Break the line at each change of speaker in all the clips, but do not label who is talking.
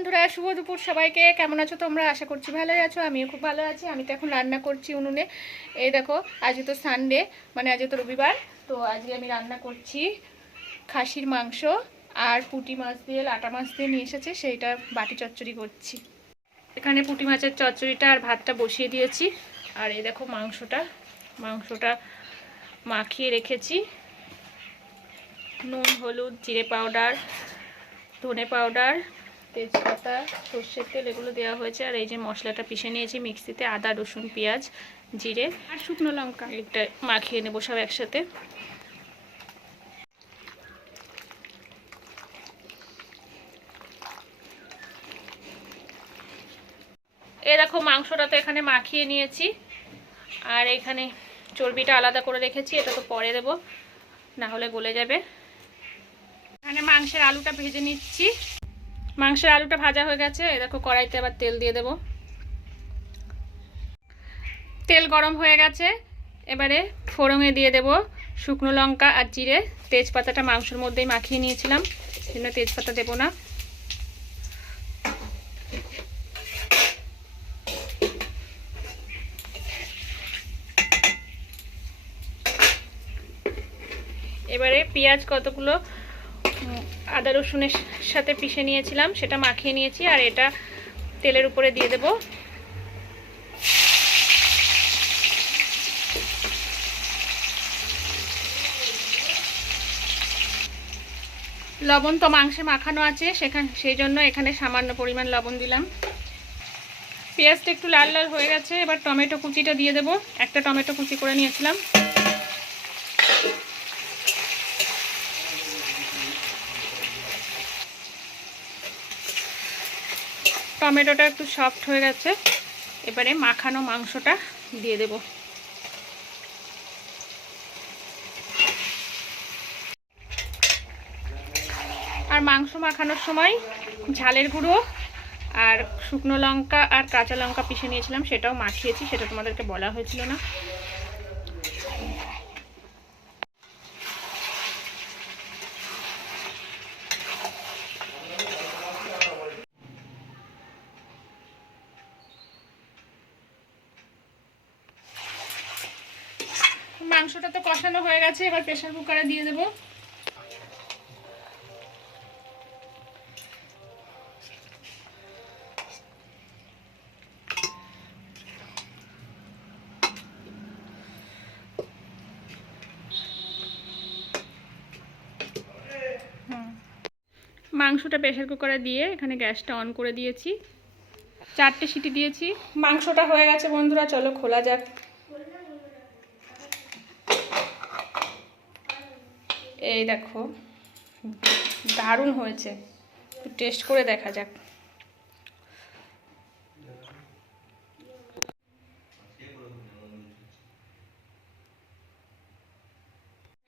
বন্ধুরা, শুভ দুপুর সবাইকে। কেমন আছো তোমরা? আশা করছি ভালোই আছো, আমিও খুব ভালো আছি। আমি তো এখন রান্না করছি উনুনে। এই দেখো আজকে তো সানডে মানে আজকে তো রবিবার। তো আজকে আমি রান্না করছি খাসির মাংস আর পুঁটি মাছ দিয়ে, লাটা মাছ দিয়ে নিয়ে এসেছে, সেইটা বাটি চচ্চড়ি করছি। এখানে পুঁটি মাছের চচ্চড়িটা আর ভাতটা বসিয়ে দিয়েছি। আর এই দেখো মাংসটা মাংসটা মাখিয়ে রেখেছি। নুন, হলুদ, জিরে পাউডার, ধনে পাউডার তেজপাতা সর্ষের তেল এগুলো দেওয়া হয়েছে। আর এই যে মশলাটা পিষে নিয়েছি মিক্সিতে আদা রসুন পেঁয়াজ জিরে আর শুকনো লঙ্কা। এটা মাখিয়ে নেব সব একসাথে। এ দেখো মাংসটা তো এখানে মাখিয়ে নিয়েছি। আর এখানে চর্বিটা আলাদা করে রেখেছি এটা তো পরে দেব না হলে গলে যাবে। এখানে মাংসের আলুটা ভেজে নিচ্ছি। মাংসের আলুটা ভাজা হয়ে গেছে দেখো কড়াইতে আবার তেল দিয়ে দেব। তেল গরম হয়ে গেছে, এবারে ফোড়ঙে দিয়ে দেব শুকনো লঙ্কা আর জিরে। তেজপাতাটা মাংসের মধ্যেই মাখিয়ে নিয়েছিলাম, সেজন্য তেজপাতা দেবো না। এবারে পেঁয়াজ কতগুলো আদা রসুনের সাথে পিষে নিয়েছিলাম, সেটা মাখিয়ে নিয়েছি, আর এটা তেলের উপরে দিয়ে দেব। লবণ তো মাংসে মাখানো আছে, সেখান, সেই জন্য এখানে সামান্য পরিমাণ লবণ দিলাম। পেঁয়াজটা একটু লাল লাল হয়ে গেছে, এবার টমেটো কুচিটা দিয়ে দেব। একটা টমেটো কুচি করে নিয়েছিলাম। টমেটোটা একটু সফট হয়ে গেছে। এবারে মাখানো মাংসটা দিয়ে দেব। আর মাংস মাখানোর সময় ঝালের গুঁড়ো আর শুকনো লঙ্কা আর কাঁচা লঙ্কা পিষে নিয়েছিলাম, সেটাও মাখিয়েছি, সেটা তোমাদেরকে বলা হয়েছিল না। মাংসটা তো কষানো হয়ে গেছে, এবার প্রেশার কুকারে দিয়ে দেবো। মাংসটা প্রেশার কুকারে দিয়ে এখানে গ্যাসটা অন করে দিয়েছি। চারটে সিটি দিয়েছি। মাংসটা হয়ে গেছে বন্ধুরা, চলো খোলা যাক। এই দেখো, দারুণ হয়েছে। টেস্ট করে দেখা যাক।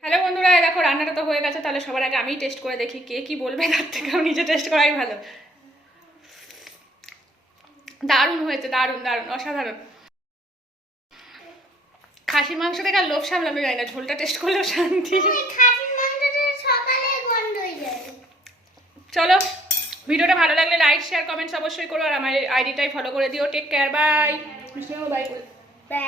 হ্যালো বন্ধুরা দেখো, রান্নাটা তো হয়ে গেছে, তাহলে সবার আগে আমিই টেস্ট করে দেখি কে কি বলবে, তার থেকে আমি নিজে টেস্ট করাই ভালো। দারুণ হয়েছে, দারুণ দারুণ, অসাধারণ। খাসির মাংস দেখে আর লোভ সামলাবে যায় না, ঝোলটা টেস্ট করলেও শান্তি
খাসির মাংসটা সকালে গন্ধ হয়ে যায়
চলো, ভিডিওটা ভালো লাগলে লাইক শেয়ার কমেন্টস অবশ্যই করো আর আমার আইডিটাই ফলো করে দিও। Take care bye
bye bye